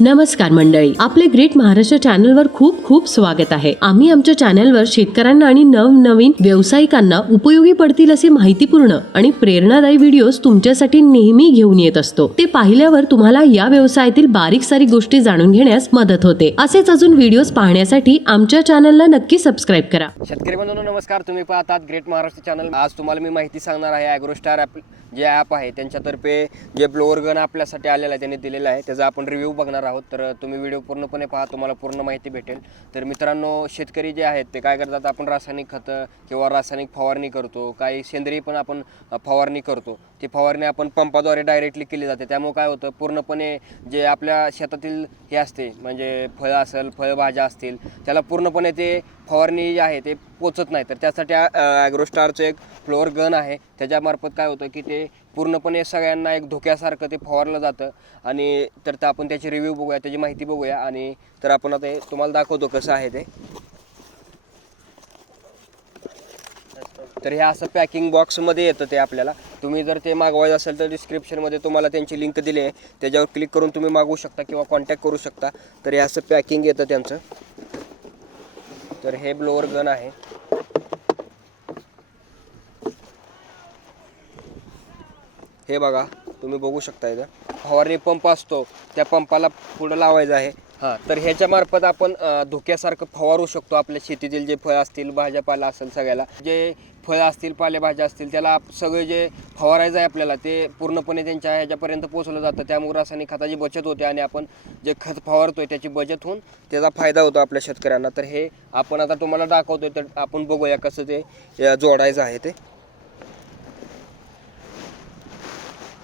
नमस्कार मंडळी आपले ग्रेट महाराष्ट्र चॅनलवर खूप खूप स्वागत आहे. आम्ही आमच्या चॅनलवर शेतकऱ्यांना आणि नवनवीन व्यावसायिकांना उपयोगी पडतील असे माहितीपूर्ण आणि प्रेरणादायी व्हिडिओज तुमच्यासाठी नेहमी घेऊन येत असतो. ते पाहिल्यावर तुम्हाला या व्यवसायातील बारीक सारीक गोष्टी जाणून घेण्यास मदत होते. असेच अजून व्हिडिओज पाहण्यासाठी आमच्या चॅनलला नक्की सबस्क्राईब करा. शेतकरी बंधूंनो नमस्कार. तुम्ही पाहतात ग्रेट महाराष्ट्र चॅनल. आज तुम्हाला मी माहिती सांगणार आहे ॲग्रोस्टार ॲप जे ॲप आहे त्यांच्यातर्फे जे ब्लोअर गन आपल्यासाठी आलेलं आहे त्यांनी दिलेला आहे. त्याचा आपण रिव्ह्यू बघणार आहोत. आहोत तर तुम्ही व्हिडिओ पूर्णपणे पहा तुम्हाला पूर्ण माहिती भेटेल. तर मित्रांनो शेतकरी जे आहेत ते काय करतात आपण रासायनिक खतं किंवा रासायनिक फवारणी करतो काही सेंद्रिय पण आपण फवारणी करतो. ती फवारणी आपण पंपाद्वारे डायरेक्टली केली जाते. त्यामुळे काय होतं पूर्णपणे जे आपल्या शेतातील हे असते म्हणजे फळं असेल फळभाज्या असतील त्याला पूर्णपणे ते फवारणी जी आहे ते पोचत नाही. तर त्यासाठी ॲग्रोस्टारचं एक फ्लोअर गन आहे. त्याच्यामार्फत काय होतं की ते पूर्णपणे सगळ्यांना एक धोक्यासारखं ते फवारलं जातं. आणि तर आपण त्याची रिव्ह्यू बघूया त्याची माहिती बघूया आणि तर आपण आता तुम्हाला दाखवतो कसं आहे ते. तर हे असं पॅकिंग बॉक्समध्ये येतं ते आपल्याला. तुम्ही जर ते मागवायचं असेल तर डिस्क्रिप्शनमध्ये तुम्हाला त्यांची लिंक दिली आहे. त्याच्यावर क्लिक करून तुम्ही मागवू शकता किंवा कॉन्टॅक्ट करू शकता. तर हे असं पॅकिंग येतं त्यांचं. तर हे ब्लोअर गन आहे. हे बघा तुम्ही बघू शकता इथं. फवारणी पंप असतो त्या पंपाला पुढं लावायचं आहे. हां. तर ह्याच्यामार्फत आपण धुक्यासारखं फवारू शकतो. आपल्या शेतीतील जे फळं असतील भाज्यापाला असेल सगळ्याला. जे फळं असतील पालेभाज्या असतील त्याला आप- सगळे जे फवारायचं आहे आपल्याला ते पूर्णपणे त्यांच्या ह्याच्यापर्यंत पोचलं जातं. त्यामुळे रासायनिक खताची बचत होते आणि आपण जे खत फवारतोय त्याची बचत होऊन त्याचा फायदा होतो आपल्या शेतकऱ्यांना. तर हे आपण आता तुम्हाला दाखवतोय तर आपण बघूया कसं ते जोडायचं आहे ते.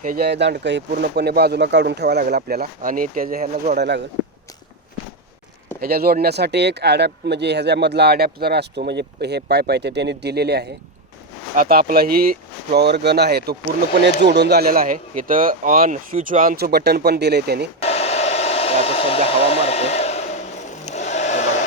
हे जे आहे दांडकं हे पूर्णपणे बाजूला काढून ठेवावं लागेल आपल्याला आणि त्याच्या ह्याला जोडायला लागेल. ह्याच्या जोडण्यासाठी एक ॲडॅप्ट म्हणजे ह्याच्यामधला अडॅप्टर असतो म्हणजे हे पाईप आहे ते त्यांनी दिलेले आहे. आता आपला ही फ्लॉवर गन आहे तो पूर्णपणे जोडून झालेला आहे. इथं ऑन स्विच ऑनचं बटन पण दिलं आहे त्यांनी. आता सध्या हवा मारतो हे बघा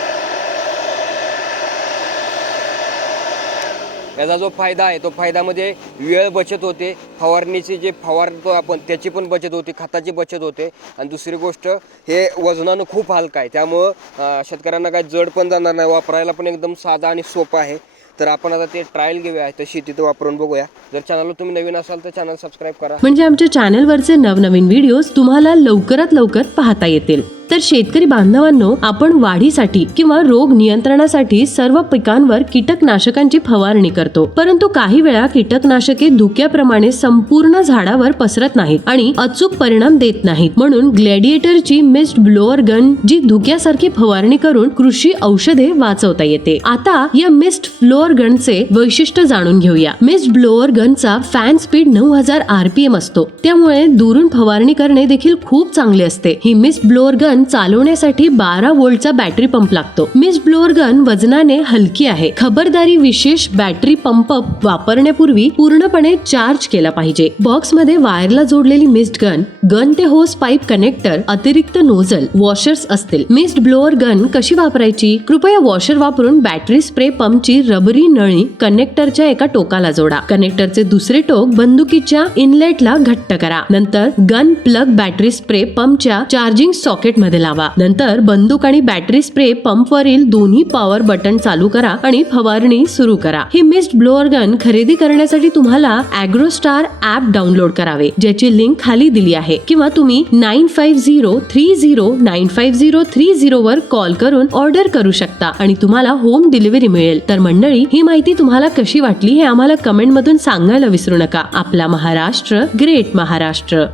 याचा जो फायदा आहे तो फायद्यामध्ये म्हणजे वेळ बचत होते फवारणीची जे फवारतो आपण त्याची पण बचत होते खताची बचत होते. आणि दुसरी गोष्ट हे वजनानं खूप हलकं आहे. त्यामुळं शेतकऱ्यांना काय जड पण जाणार नाही. वापरायला पण एकदम साधा आणि सोपं आहे. तर आपण आता ते ट्रायल घेऊया. तर शेतीत वापरून बघूया. जर चॅनलवर तुम्ही नवीन असाल तर चॅनल सबस्क्राईब करा. म्हणजे आमच्या चॅनलवरचे नवनवीन व्हिडिओज तुम्हाला लवकरात लवकर पाहता येतील. तर शेतकरी बांधवांनो आपण वाढीसाठी किंवा रोग नियंत्रणासाठी सर्व पिकांवर कीटकनाशकांची फवारणी करतो. परंतु काही वेळा कीटकनाशके धुक्याप्रमाणे संपूर्ण झाडावर पसरत नाहीत आणि अचूक परिणाम देत नाहीत. म्हणून ग्लॅडिएटरची मिस्ट ब्लोअर गन जी धुक्यासारखी फवारणी करून कृषी औषधे वाचवता येते. आता या मिस्ट फ्लोअर गनचे वैशिष्ट्य जाणून घेऊया. मिस्ट ब्लोअर गनचा फॅन स्पीड नऊ हजार आरपीएम असतो. त्यामुळे दुरून फवारणी करणे देखील खूप चांगले असते. ही मिस्ट ब्लोअर गन चालवण्यासाठी बारा वोल्टचा बॅटरी पंप लागतो. मिस्ट ब्लोअर गन वजनाने हलकी आहे. खबरदारी विशेष बॅटरी पंप वापरण्यापूर्वी पूर्णपणे चार्ज केला पाहिजे. बॉक्समध्ये वायरला जोडलेली मिस्ट गन गन ते होस पाईप कनेक्टर अतिरिक्त नोझल वॉशर्स असतील. मिस्ट ब्लोअर गन कशी वापरायची? कृपया वॉशर वापरून बॅटरी स्प्रे पंपची रबरी नळी कनेक्टरच्या एका टोकाला जोडा. कनेक्टरचे दुसरे टोक बंदुकीच्या इनलेटला घट्ट करा. नंतर गन प्लग बॅटरी स्प्रे पंपच्या चार्जिंग सॉकेट मध्ये लावा. नंतर बंदूक आणि बॅटरी स्प्रे पंपवरील दोन्ही पॉवर बटन चालू करा आणि फवारणी सुरू करा. ही मिस्ट ब्लोअर गन खरेदी करण्यासाठी तुम्हाला अॅग्रोस्टार ऍप डाउनलोड करावे ज्याची लिंक खाली दिली आहे. किंवा तुम्ही nine five zero three zero nine five zero three zero वर कॉल करून ऑर्डर करू शकता आणि तुम्हाला होम डिलिव्हरी मिळेल. तर मंडळी ही माहिती तुम्हाला कशी वाटली हे आम्हाला कमेंट मधून सांगायला विसरू नका. आपला महाराष्ट्र ग्रेट महाराष्ट्र